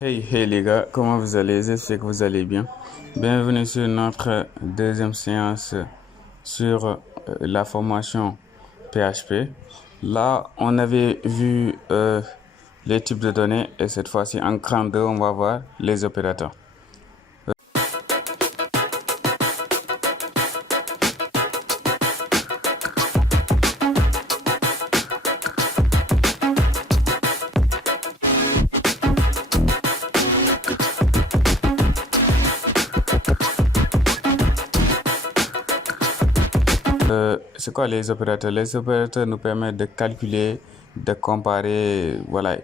Hey les gars, comment vous allez? J'espère que vous allez bien. Bienvenue sur notre deuxième séance sur la formation PHP. Là, on avait vu les types de données et cette fois-ci en cran 2, on va voir les opérateurs. C'est quoi les opérateurs? Les opérateurs nous permettent de calculer, de comparer, voilà.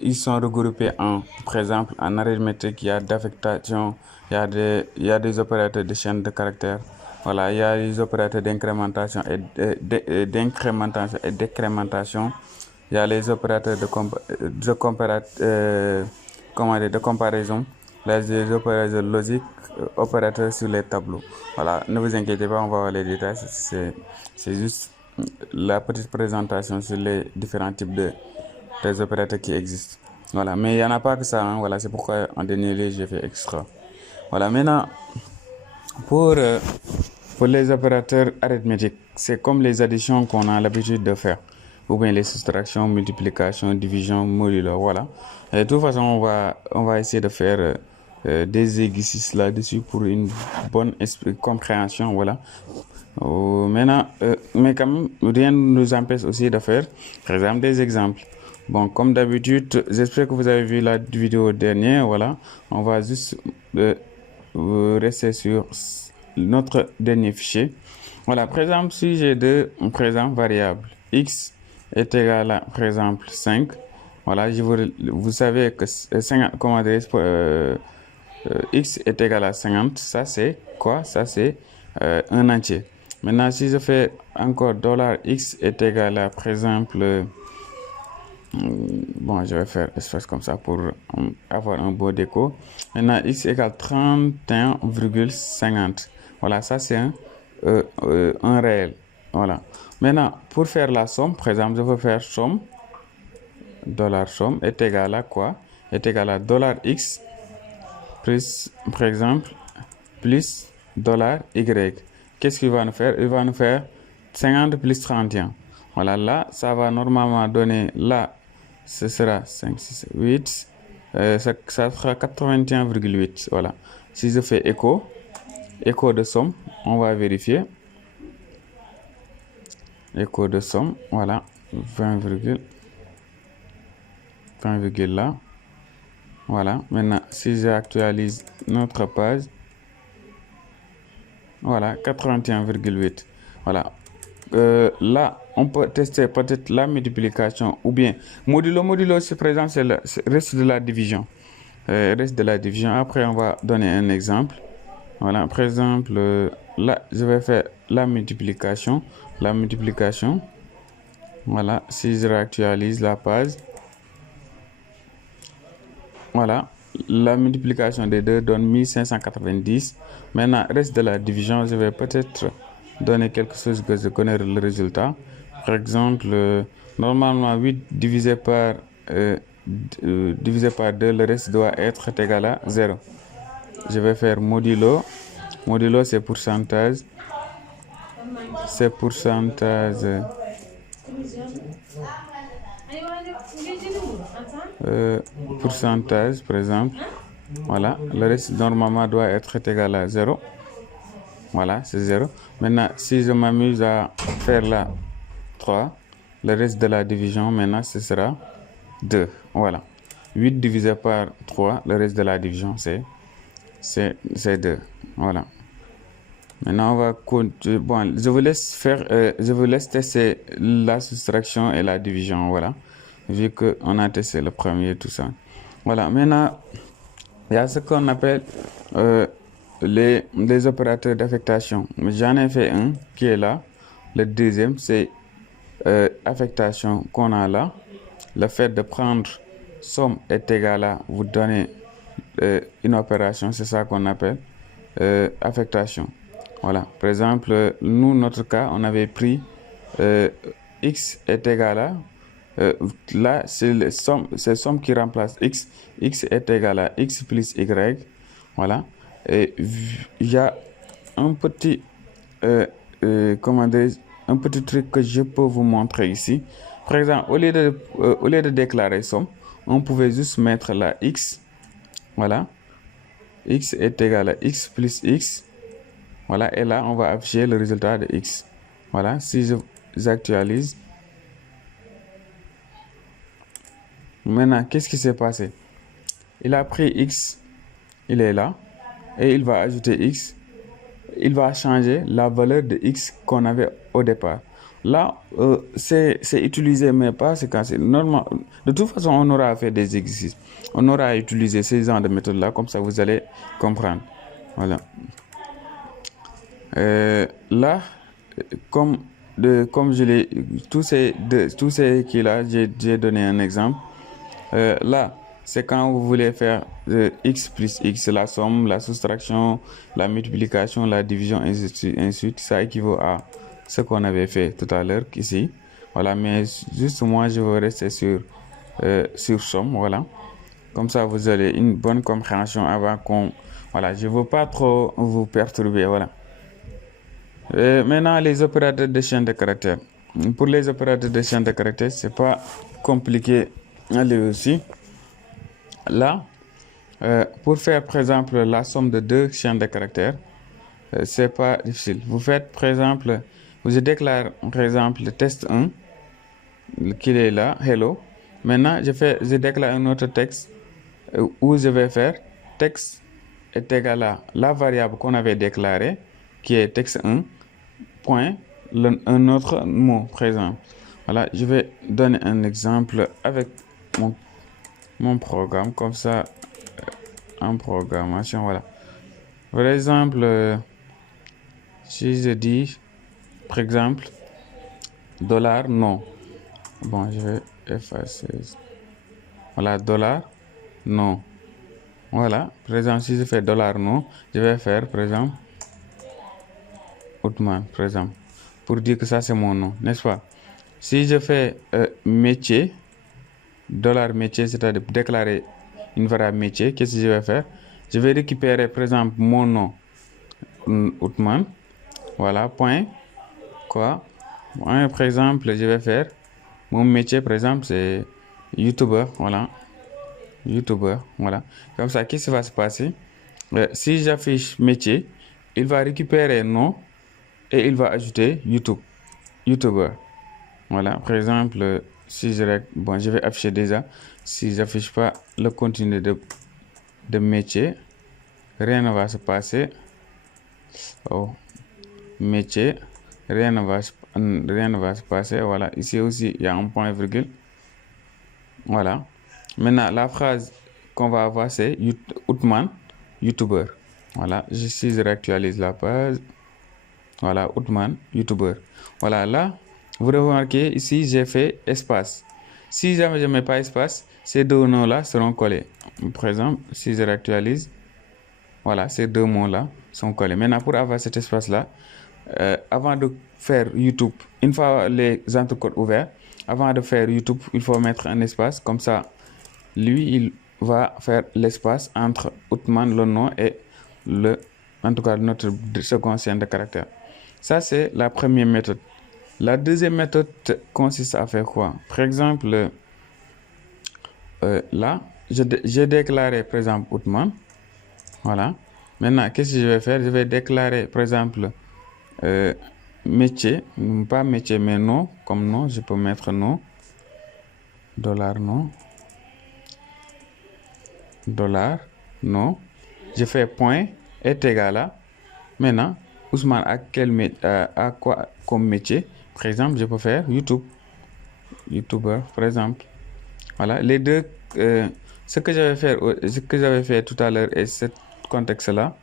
Ils sont regroupés en, par exemple, en arithmétique, il y a d'affectation, il y a des opérateurs de chaîne de caractères. Voilà, il y a les opérateurs d'incrémentation d'incrémentation et décrémentation. Il y a les opérateurs de comparaison, les opérateurs logiques, opérateurs sur les tableaux. Voilà, ne vous inquiétez pas, on va voir les détails. C'est juste la petite présentation sur les différents types des opérateurs qui existent. Voilà, mais il n'y en a pas que ça. Hein. Voilà, c'est pourquoi en dernier lieu, j'ai fait extra. Voilà, maintenant, pour, euh, pour les opérateurs arithmétiques, c'est comme les additions qu'on a l'habitude de faire. Ou bien les soustractions, multiplications, division, modulo, voilà. Et de toute façon, on va essayer de faire des exercices là-dessus pour une bonne compréhension, voilà. Mais quand même, rien ne nous empêche aussi de faire, par exemple, des exemples. Bon, comme d'habitude, j'espère que vous avez vu la vidéo dernière, voilà. On va juste rester sur notre dernier fichier. Voilà, par exemple, si j'ai deux, par exemple, variables, x est égal à, par exemple, 5, voilà, vous savez que 50, comment dire, x est égal à 50, ça c'est quoi? Ça c'est un entier. Maintenant, si je fais encore $x est égal à, par exemple, bon, je vais faire espace comme ça pour avoir un beau déco. Maintenant, x égale 31,50. Voilà, ça c'est un réel. Voilà. Maintenant, pour faire la somme, par exemple, je veux faire somme. $somme est égal à quoi? Est égal à $x plus, par exemple, plus $y. Qu'est-ce qu'il va nous faire? Il va nous faire 50 plus 31. Voilà, là, ça va normalement donner, là, ce sera 5, 6, 8. Ça fera 81,8. Voilà. Si je fais écho de somme, on va vérifier. Écho de somme, voilà, 20, là. Voilà, maintenant, si j'actualise notre page, voilà, 81,8. Voilà. Là, on peut tester peut-être la multiplication ou bien modulo, c'est présent, c'est le reste de la division. Reste de la division. Après, on va donner un exemple. Voilà, par exemple, là, je vais faire la multiplication. Voilà, si je réactualise la page, voilà, la multiplication des deux donne 1590. Maintenant, reste de la division, je vais peut-être donner quelque chose que je connais le résultat. Par exemple, normalement 8 divisé par 2, le reste doit être égal à 0. Je vais faire modulo. Modulo, c'est pourcentage. C'est pourcentage, par exemple. Voilà, le reste normalement doit être égal à 0. Voilà, c'est 0. Maintenant, si je m'amuse à faire la 3, le reste de la division, maintenant, ce sera 2. Voilà. 8 divisé par 3, le reste de la division, c'est 2. Voilà. Maintenant, on va continuer. Bon, je vous laisse tester la soustraction et la division. Voilà. Vu qu'on a testé le premier, tout ça. Voilà. Maintenant, il y a ce qu'on appelle les opérateurs d'affectation. J'en ai fait un qui est là. Le deuxième, c'est affectation qu'on a là. Le fait de prendre somme est égal à vous donner une opération, c'est ça qu'on appelle affectation. Voilà. Par exemple, nous, notre cas, on avait pris x est égal à Là, c'est somme qui remplace x. X est égal à x plus y. Voilà. Et il y a un petit, comment dire, un petit truc que je peux vous montrer ici. Par exemple, au lieu de déclarer somme, on pouvait juste mettre la x. Voilà. X est égal à x plus x. Voilà. Et là, on va afficher le résultat de x. Voilà. Si j'actualise. Maintenant, qu'est-ce qui s'est passé? Il a pris x, il est là, et il va ajouter x. Il va changer la valeur de x qu'on avait au départ. Là, c'est utilisé, mais pas c'est quand c'est normal. De toute façon, on aura fait des exercices. On aura utilisé ces genres de méthodes-là, comme ça vous allez comprendre. Voilà. Là, comme je l'ai, tous ces qui-là, j'ai donné un exemple. Là, c'est quand vous voulez faire x plus x, la somme, la soustraction, la multiplication, la division, ainsi de suite. Ça équivaut à ce qu'on avait fait tout à l'heure ici. Voilà, mais juste moi, je vais rester sur somme. Voilà. Comme ça, vous avez une bonne compréhension avant qu'on... Voilà, je ne veux pas trop vous perturber. Voilà. Maintenant, les opérateurs de chaîne de caractères. Pour les opérateurs de chaîne de caractères, c'est pas compliqué. Allez aussi. Là, pour faire par exemple la somme de deux chaînes de caractères, c'est pas difficile. Vous faites par exemple, vous déclarez par exemple le test 1 qui est là, hello. Maintenant, je déclare un autre texte où je vais faire texte est égal à la variable qu'on avait déclarée qui est texte 1 point un autre mot présent. Voilà, je vais donner un exemple avec mon programme comme ça en programmation. Voilà, par exemple, si je dis par exemple dollar non, bon, je vais effacer. Voilà, dollar non. Voilà, par exemple, si je fais dollar non, je vais faire par exemple Outman, par exemple, pour dire que ça c'est mon nom, n'est-ce pas? Si je fais métier, dollar métier, c'est-à-dire déclarer une variable métier, qu'est-ce que je vais faire? Je vais récupérer par exemple mon nom, Outman, voilà, point, quoi, point, par exemple, je vais faire mon métier, par exemple, c'est YouTuber, voilà, YouTuber, voilà. Comme ça, qu'est-ce qui va se passer? Si j'affiche métier, il va récupérer nom et il va ajouter YouTuber. Voilà, par exemple, si je vais afficher déjà. Si j'affiche pas le contenu de métier, rien ne va se passer. Oh, métier, rien ne va se passer. Voilà, ici aussi, il y a un point virgule. Voilà. Maintenant, la phrase qu'on va avoir, c'est Outman, YouTuber. Voilà, si je réactualise la page, voilà, Outman, YouTuber. Voilà, là, vous remarquez ici, j'ai fait espace. Si jamais je ne mets pas espace, ces deux noms-là seront collés. Par exemple, si je réactualise, voilà, ces deux mots-là sont collés. Maintenant, pour avoir cet espace-là, avant de faire YouTube, une fois les entrecodes ouverts, avant de faire YouTube, il faut mettre un espace. Comme ça, lui, il va faire l'espace entre Outman, le nom, et en tout cas, notre second chaîne de caractère. Ça, c'est la première méthode. La deuxième méthode consiste à faire quoi? Par exemple, là, j'ai déclaré, par exemple, Outman. Voilà. Maintenant, qu'est-ce que je vais faire? Je vais déclarer, par exemple, métier. Pas métier, mais nom. Comme nom, je peux mettre nom. Dollar nom. Dollar nom. Je fais point est égal à. Maintenant, Ousmane a quoi comme métier? Par exemple, je peux faire YouTube. YouTuber, par exemple. Voilà, les deux, ce que j'avais fait tout à l'heure et ce contexte-là,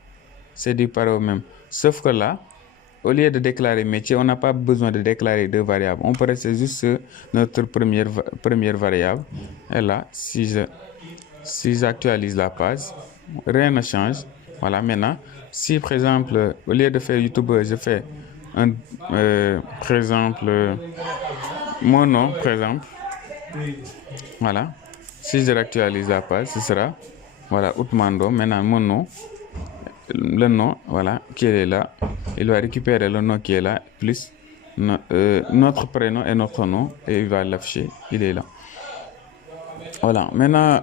c'est du pareil au même. Sauf que là, au lieu de déclarer métier, on n'a pas besoin de déclarer deux variables. On peut rester juste sur notre première variable. Et là, si j'actualise la page, rien ne change. Voilà, maintenant, si par exemple, au lieu de faire YouTuber, je fais par exemple, mon nom, par exemple. Voilà. Si je réactualise la page, ce sera, voilà, Outmando. Maintenant, mon nom, le nom, voilà, qui est là. Il va récupérer le nom qui est là, plus notre prénom et notre nom, et il va l'afficher. Il est là. Voilà. Maintenant,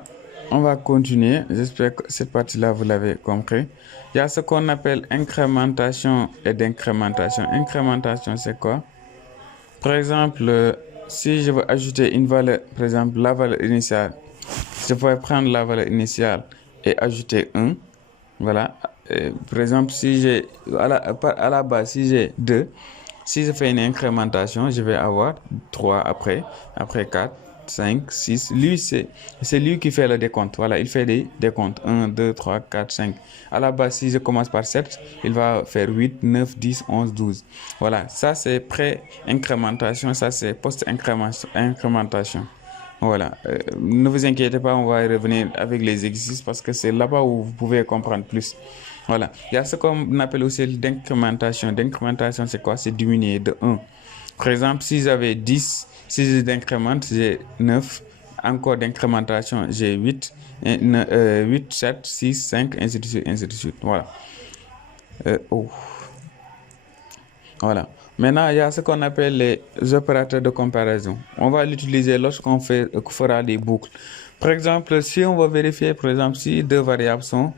on va continuer. J'espère que cette partie-là, vous l'avez compris. Il y a ce qu'on appelle incrémentation et décrémentation. Incrémentation, c'est quoi? Par exemple, si je veux ajouter une valeur, par exemple, la valeur initiale, je pourrais prendre la valeur initiale et ajouter 1. Voilà. Par exemple, si j'ai à la base, si j'ai 2, si je fais une incrémentation, je vais avoir 3 après 4, 5, 6. Lui, c'est lui qui fait le décompte. Voilà, il fait des décomptes. 1, 2, 3, 4, 5. À la base, si je commence par 7, il va faire 8, 9, 10, 11, 12. Voilà, ça c'est pré-incrémentation, ça c'est post-incrémentation. Voilà, ne vous inquiétez pas, on va y revenir avec les exercices parce que c'est là-bas où vous pouvez comprendre plus. Voilà, il y a ce qu'on appelle aussi l'incrémentation. L'incrémentation, c'est quoi? C'est diminuer de 1. Par exemple, si j'avais 10, si j'incrémente, j'ai 9. Encore d'incrémentation, j'ai 8, 8, 7, 6, 5, ainsi de suite, ainsi de suite. Voilà. Voilà. Maintenant, il y a ce qu'on appelle les opérateurs de comparaison. On va l'utiliser lorsqu'on fera des boucles. Par exemple, si on va vérifier, par exemple, si deux variables sont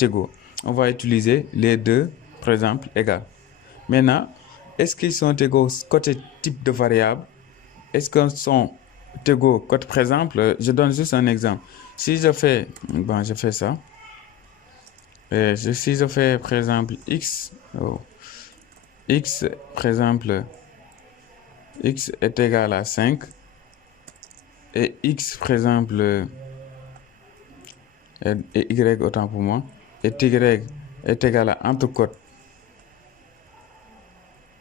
égaux, on va utiliser les deux, par exemple, égales. Maintenant, est-ce qu'ils sont égaux côté type de variable? Est-ce qu'ils sont égaux côté, par exemple, je donne juste un exemple. Si je fais, bon, je fais ça. Si je fais, par exemple, x, x, par exemple, x est égal à 5 et x, par exemple, et y, autant pour moi, et y est égal à entrecôte,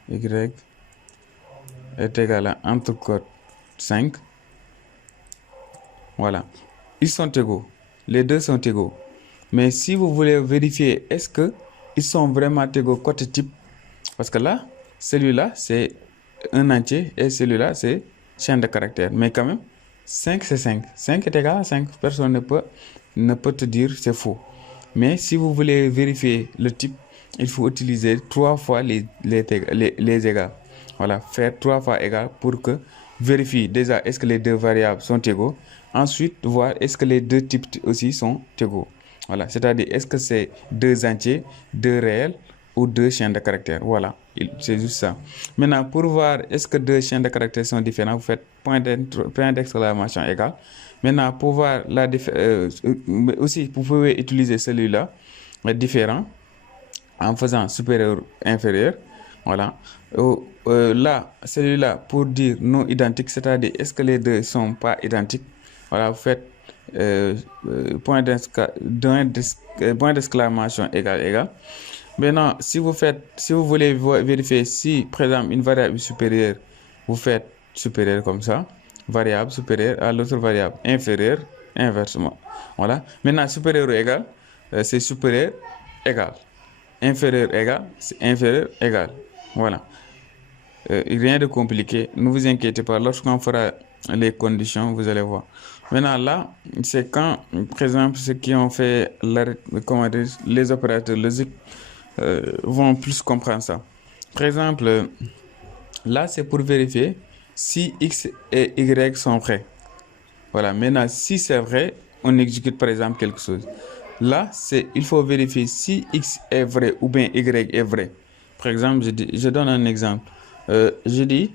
y est égal à entrecôte 5. Voilà, ils sont égaux, les deux sont égaux. Mais si vous voulez vérifier, est-ce que ils sont vraiment égaux côté type? Parce que là, celui-là, c'est un entier et celui-là, c'est chaîne de caractères. Mais quand même, 5, c'est 5. 5 est égal à 5. Personne ne peut te dire c'est faux. Mais si vous voulez vérifier le type, il faut utiliser 3 fois les égales. Voilà, faire 3 fois égal pour que vérifier déjà est-ce que les deux variables sont égaux. Ensuite, voir est-ce que les deux types aussi sont égaux. Voilà, c'est-à-dire est-ce que c'est deux entiers, deux réels ou deux chaînes de caractères. Voilà, c'est juste ça. Maintenant, pour voir est-ce que deux chaînes de caractères sont différents, vous faites point d'exclamation égal. Maintenant, pour voir la différence, aussi, vous pouvez utiliser celui-là, différent, en faisant supérieur, inférieur. Voilà. Là, celui-là, pour dire non identique, c'est-à-dire est-ce que les deux ne sont pas identiques. Voilà, vous faites point d'exclamation égal. Maintenant, si vous voulez vérifier si, par exemple, une variable est supérieure, vous faites supérieur comme ça, variable supérieure à l'autre variable, inférieure, inversement. Voilà. Maintenant, supérieur ou égal, c'est supérieur, égal. Inférieur, égal, c'est inférieur, égal. Voilà. Rien de compliqué. Ne vous inquiétez pas. Lorsqu'on fera les conditions, vous allez voir. Maintenant, là, c'est quand, par exemple, ceux qui ont fait les opérateurs logiques vont plus comprendre ça. Par exemple, là, c'est pour vérifier si x et y sont vrais. Voilà. Maintenant, si c'est vrai, on exécute par exemple quelque chose. Là, il faut vérifier si x est vrai ou bien y est vrai. Par exemple, je donne un exemple. Je dis,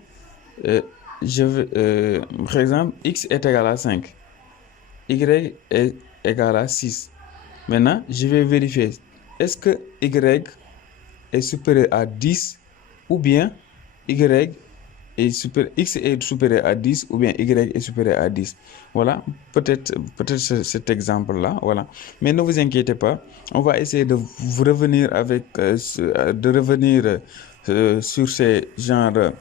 par exemple, x est égal à 5. Y est égal à 6. Maintenant, je vais vérifier, est-ce que y est supérieur à 10 ou bien x est supérieur à 10 ou bien y est supérieur à 10. Voilà, peut-être cet exemple-là, voilà. Mais ne vous inquiétez pas, on va essayer de revenir sur ces genres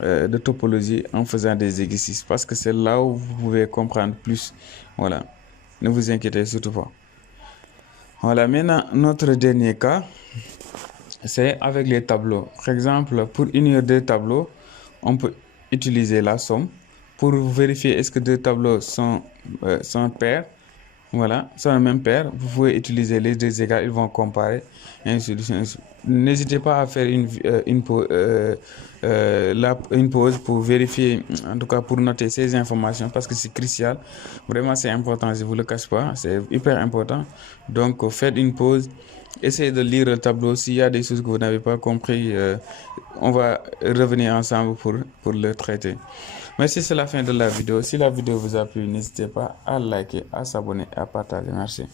de topologie en faisant des exercices parce que c'est là où vous pouvez comprendre plus. Voilà, ne vous inquiétez surtout pas. Voilà, maintenant notre dernier cas, c'est avec les tableaux. Par exemple, pour unir deux tableaux, on peut utiliser la somme. pour vérifier est-ce que deux tableaux sont pairs. Voilà, sont la même paire. Vous pouvez utiliser les deux égales, ils vont comparer, et ainsi de suite. N'hésitez pas à faire une pause pour vérifier, en tout cas pour noter ces informations, parce que c'est crucial. Vraiment, c'est important, je ne vous le cache pas, c'est hyper important. Donc, faites une pause, essayez de lire le tableau. S'il y a des choses que vous n'avez pas compris, on va revenir ensemble pour le traiter. Merci, c'est la fin de la vidéo. Si la vidéo vous a plu, n'hésitez pas à liker, à s'abonner et à partager. Merci.